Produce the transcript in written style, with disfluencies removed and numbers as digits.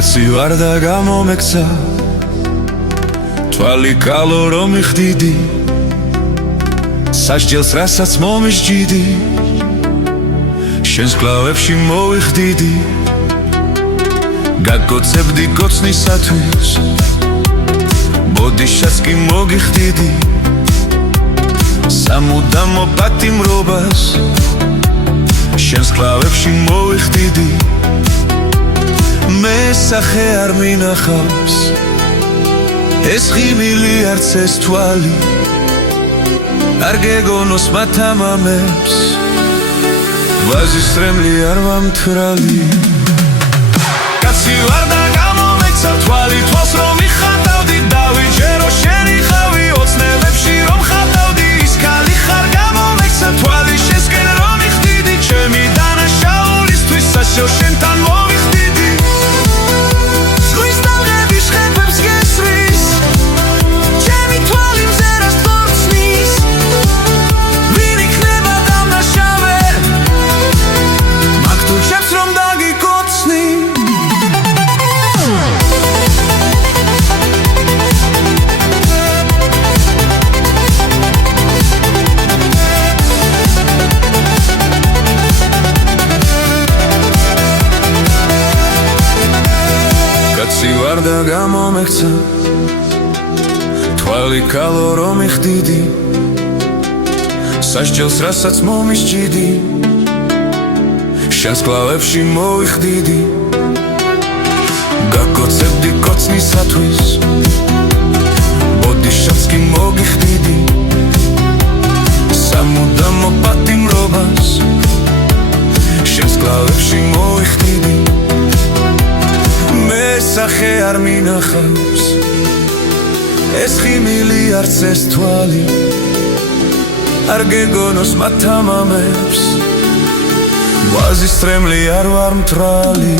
კაცი ვარ და გამომექცა თვალი კალო რომ იხდიდი სასჯელს რასაც მომისჯიდი შენს კლავებში მოვიხდიდი გაგოცებდი კოცნისათვის ბოდიშას კი მოგიხდიდი სამუდამო პატიმრობას შენს კლავებში მოვიხდიდი მე სახე არ მინახავს ეს ღიმილი არც ეს თვალი არ გეგონოს მათ ამამებს ვაზისრემლი არ ვამთრალი კაცი ვარ და გამომექცა თვალი თვალს რომ იხატავდი დავიჯერო შენი ხავი ოცნებებში რომ ხატავდი ის ქალი ხარ გამომექცა თვალი შესკენ რომ იხდიდი ჩემი დანაშაულისთვის სასჯელ შენთან მოვიხდიდი ზღვის ტალღების ხეფებს გესვრის ჩემი თვალი მზერას თორცნის ვინ იქნება დამნაშავე მაგ თუ ჩემს რომ დაგიკოცნი კაცი ვარ და გამომექცა თვალი კალო რომ იხდიდი სასჯელს რასაც მომისჯიდი შენს კლავებში მოვიხდიდი გაგოცებდი კოცნისათვის ბოდიშას კი მოგიხდიდი სამუდამო პატიმრობას შენს კლავებში მოვიხდიდი მე სახე არ მინახავს ეს ღიმილი არც ეს თვალი არ გეგონოს მათ ამამებს ვაზისრემლი არ ვარ მთრალი